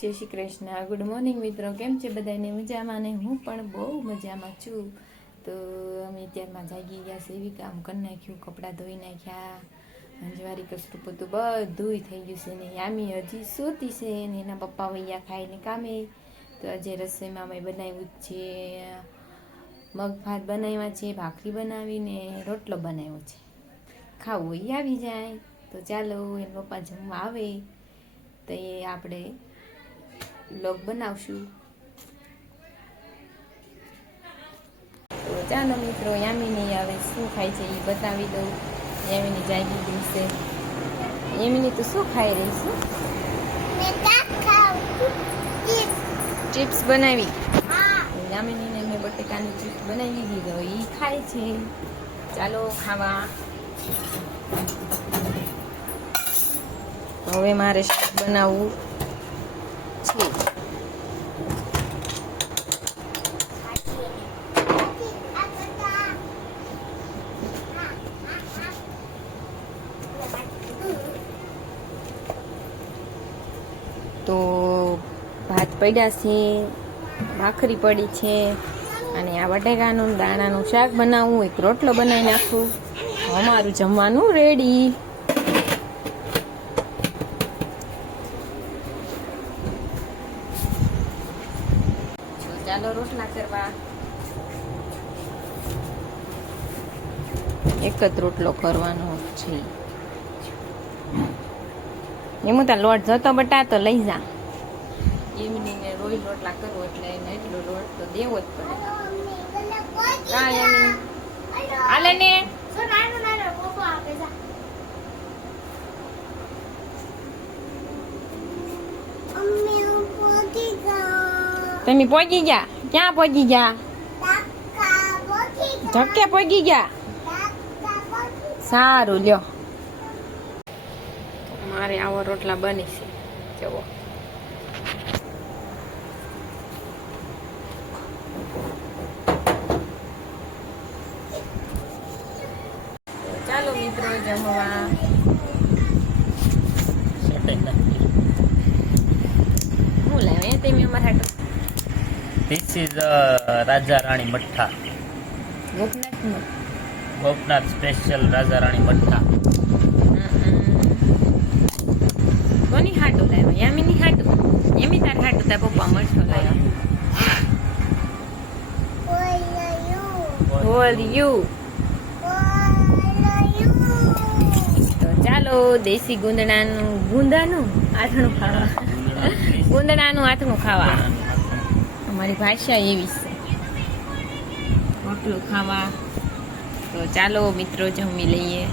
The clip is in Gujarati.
જય શ્રી કૃષ્ણ. ગુડ મોર્નિંગ મિત્રો. કેમ છે બધાને? મજામાં ને હું પણ બહુ મજામાં છું. તો અમે અત્યારમાં જાગી ગયા છે, એવી કામ કરી નાખ્યું, કપડાં ધોઈ નાખ્યા અંજવારી કસરું પોતું બધું થઈ ગયું છે ને યામી હજી સૂતી છે ને એના પપ્પા વૈયા ખાઈને કામે. તો આજે રસોઈમાં અમે બનાવ્યું છે. મગ ભાત બનાવ્યા છે, ભાખરી બનાવીને રોટલો બનાવ્યો છે. ખાવું એ આવી જાય. તો ચાલો, એના પપ્પા જમવા આવે. તો એ આપણે લોગ બનાવશું. તો ચાલો મિત્રો યામિની આવે શું ખાય છે એ બતાવી દઉં. યામિની જાગી ગઈ છે. યામિની તો શું ખાઈ રહી છે? ચિપ્સ. બનાવી. યામિનીને મેં બટેકાની ચિપ્સ બનાવી દીધો. એ ખાય છે. ચાલો ખાવા. હવે મારે શાક બનાવવું. છે તો ભાત પડ્યા છે, ભાખરી પડી છે અને આ બટેકાનું દાણાનું શાક બનાવવું, એક રોટલો બનાવી નાખું. અમારું જમવાનું રેડી ચાલો રોટલા કરવા. એક જ રોટલો કરવાનો છે. એમ ત્યાં લોટ જતો બટા તો લઈ જા. એમની ને રોઈ રોટલા કરવો એટલે એને એટલો લોટ તો દેવો જ પડે. હાલે ને. તમે પહોંચી ગયા? ક્યાં પહોંચી ગયા? ધક્કે પહોંચી ગયા? સારું, લ્યો. મારે આવા રોટલા બની છે. જુઓ. ચાલો મિત્રો, જમવા હું લાવે તમે અમારા હાટુ This is uh, Raja Rani મઠ્ઠા Gopnath special Raja Rani મઠ્ઠા કોની હાટુ લાવ્યો? યામીની હાટુ. યામી તાર હાટુ તાર પપ્પા મઠો લાવ્યો. યુ ચાલો દેશી ગુંદડાનું ગુંદાનું આથણું ખાવા. ગુંદડાનું આથણું ખાવા. અમારી ભાષા એવી છે. રોટલું ખાવા. તો ચાલો મિત્રો જમી લઈએ.